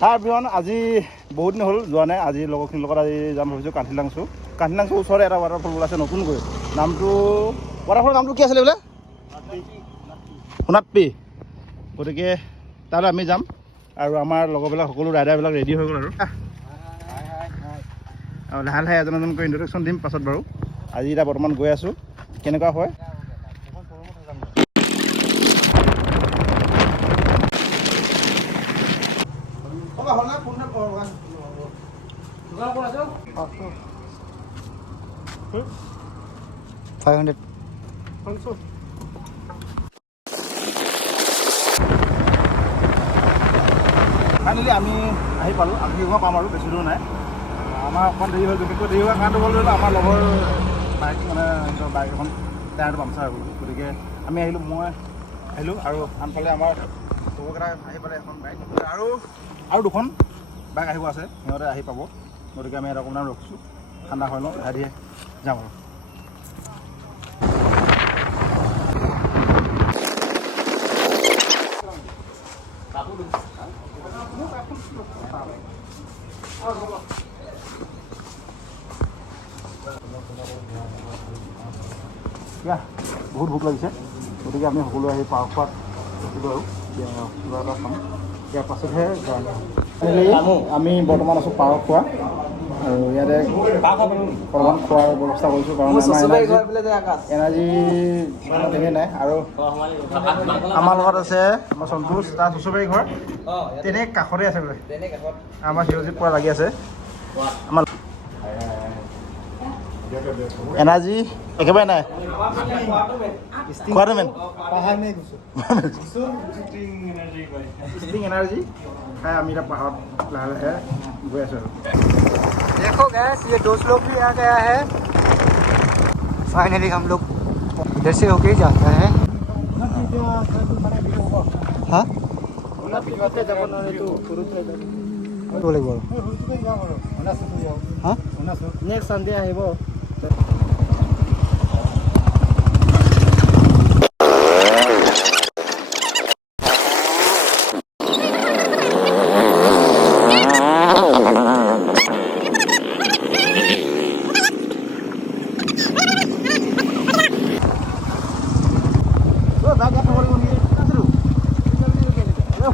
হাই everyone, আজি বহুত দিন হ'ল যোৱা নাই। আজি লগৰখিনিৰ লগত আজি যাম ভাবিছোঁ কান্থিলাংচু ওচৰতে এটা ৱাটাৰফল ওলাইছে নতুনকৈ। নামটো ৱাটাৰফলৰ নামটো কি আছিলে বোলে? সোণাতপি। গতিকে তালৈ আমি যাম আৰু আমাৰ লগৰবিলাক সকলো ৰাইডাৰবিলাক ৰেডি হৈ গ'ল আৰু লাহে লাহে এজন এজনকৈ ইণ্ট্ৰডাকশ্যন দিম পাছত বাৰু। আজি এতিয়া বৰ্তমান গৈ আছোঁ, কেনেকুৱা হয়। $500. ফাইনেলি আমি আহি পালোঁ। আমি পাম আৰু বেছি দূৰ নাই। আমাৰ অকণমান দেৰি হ'ল, বিশেষকৈ দেৰি হোৱাৰ কাৰণটো হ'ল আমাৰ লগৰ বাইক বাইক এখন টায়াৰটো পামচাৰ হ'ল। গতিকে আমি আহিলোঁ, মই আহিলোঁ আৰু আনফালে আমাৰ লগৰকেইটা আহি পালে এখন বাইক আৰু দুখন বাইক আহিব আছে, সিহঁতে আহি পাব। গতিকে আমি ইয়াত অকণমান ৰখিছোঁ, ঠাণ্ডা হৈ লওঁ, লাহে ধীৰে যাম আৰু। বহুত ভোক লাগিছে, গতিকে আমি সকলোৱে আহি পাৰ খোৱাত ৰখিলোঁ আৰু কিবা এটা খাম। ইয়াৰ পাছতহে আমি বৰ্তমান আছোঁ পাৰ খোৱা আৰু ইয়াতে অলপমান খোৱাৰ ব্যৱস্থা কৰিছোঁ, কাৰণ এনাৰ্জি তেনেকৈ নাই। আৰু আমাৰ লগত আছে আমাৰ সন্তোষ, তাৰ চুচুবাৰী ঘৰ তেনে কাষতে আছে বোলে। আমাৰ জিৰ'জিত পৰা লাগি আছে। আমাৰ এনাৰ্জি একেবাৰে নাই, খোৱাটো মেইন। এনাৰ্জি আমি এতিয়া পাহাৰত লাহে লাহে গৈ আছোঁ আৰু। देखो गैस, ये दोस्त लोग भी आ गया है। फाइनली हम लोग इधर से होके जाता है। हाँ बोले बोलो हाँ নেক্সট চানডে আহিব।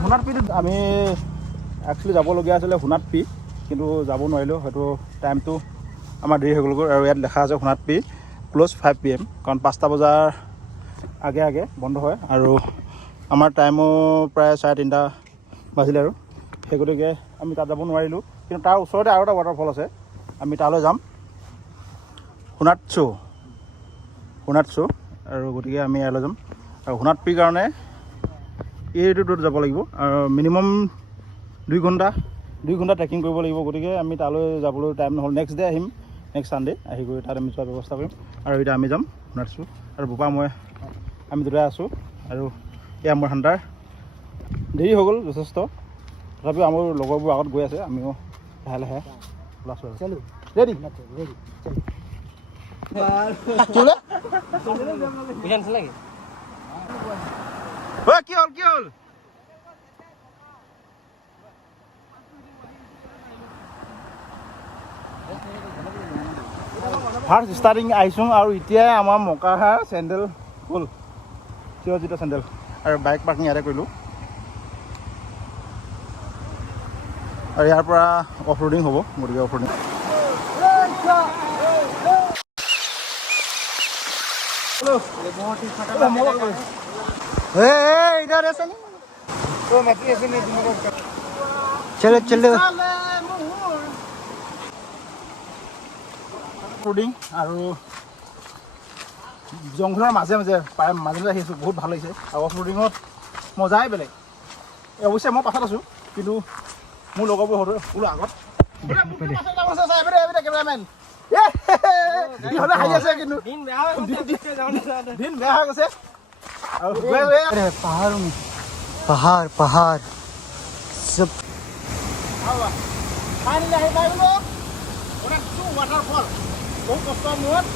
সোণাতপিত আমি একচুৱেলি যাবলগীয়া আছিলে সোণাতপি, কিন্তু যাব নোৱাৰিলোঁ। হয়তো টাইমটো আমাৰ দেৰি হৈ গ'লগৈ আৰু ইয়াত দেখা আছে সোণাতপি ক্ল'জ 5 PM, কাৰণ 5টা বজাৰ আগে আগে বন্ধ হয় আৰু আমাৰ টাইমো প্ৰায় 3:30 বাজিলে আৰু সেই গতিকে আমি তাত যাব নোৱাৰিলোঁ। কিন্তু তাৰ ওচৰতে আৰু এটা ৱাটাৰফল আছে, আমি তালৈ যাম, সোণাতচু আৰু গতিকে আমি ইয়ালৈ যাম। আৰু সোণাতপিৰ কাৰণে এইটো দূৰত যাব লাগিব আৰু মিনিমাম 2 ঘণ্টা ট্ৰেকিং কৰিব লাগিব। গতিকে আমি তালৈ যাবলৈ টাইম নহ'ল। নেক্সট ডে আহিম, নেক্সট চানডে আহি গৈ তাত আমি যোৱাৰ ব্যৱস্থা কৰিম। আৰু এতিয়া আমি যাম সোণাতচু আৰু বোপা আমি দুটাই আছোঁ। আৰু এয়া মোৰ হান্তাৰ দেৰি হৈ গ'ল যথেষ্ট, তথাপিও আমাৰ লগৰবোৰ আগত গৈ আছে, আমিও লাহে লাহে ওলাইছোঁ আৰু। ৰেডি কি হ'ল ফাৰ্ষ্ট ষ্টাৰ্টিং আহিছোঁ আৰু এতিয়াই আমাৰ মকাহা চেণ্ডেল হ'ল, চিৰজিতৰ চেণ্ডেল। আৰু বাইক পাৰ্কিং ইয়াতে কৰিলোঁ আৰু ইয়াৰ পৰা অফ ৰোডিং হ'ব। গতিকে অফ ৰোডিং इधर ऐसा नहीं। चलो चलो ৰোডিং আৰু জংঘলৰ মাজে মাজে আহি আছোঁ, বহুত ভাল লাগিছে। আৰু অফ ৰোডিঙত মজাই বেলেগ। অৱশ্যে মই পাছত আছোঁ, কিন্তু মোৰ লগৰবোৰ সকলো আগত। কেমেৰামেন হাঁহি আছে, কিন্তু দিন বেয়া হৈ গৈছে। पहाड़ों में पहाड़ सब ৱাটাৰফল বহুত কষ্টৰ মূৰত।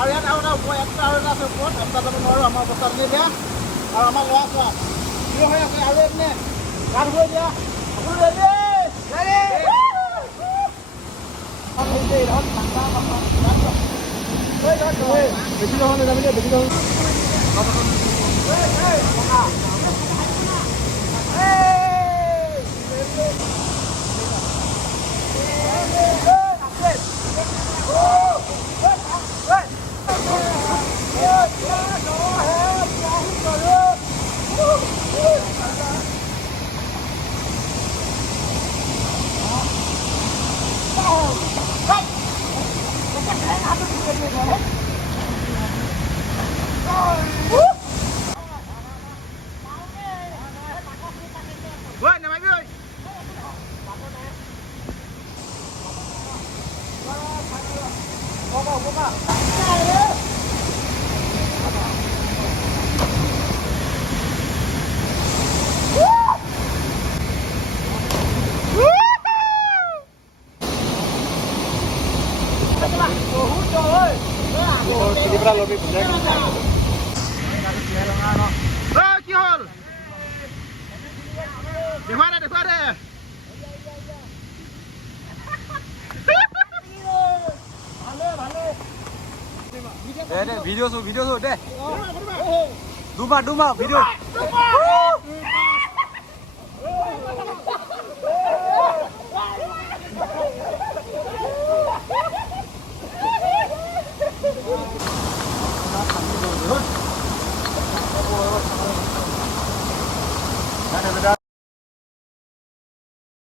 আৰু ইয়াত আৰু এটা আছে ওপৰত, ৰাস্তা যাব নোৱাৰোঁ, আমাৰ অৱস্থা এতিয়া। আৰু আমাৰ ল'ৰা চোৱা থিয় হৈ আছে, আৰু এপিনে গা ধুব এতিয়া সকলো ৰেডি। বেছি নহয় নাযাবি দে বেছি নহয় কি হ'ল দেখুৱা দে ভিডিঅ' চো দে দুমা ভিডিঅ'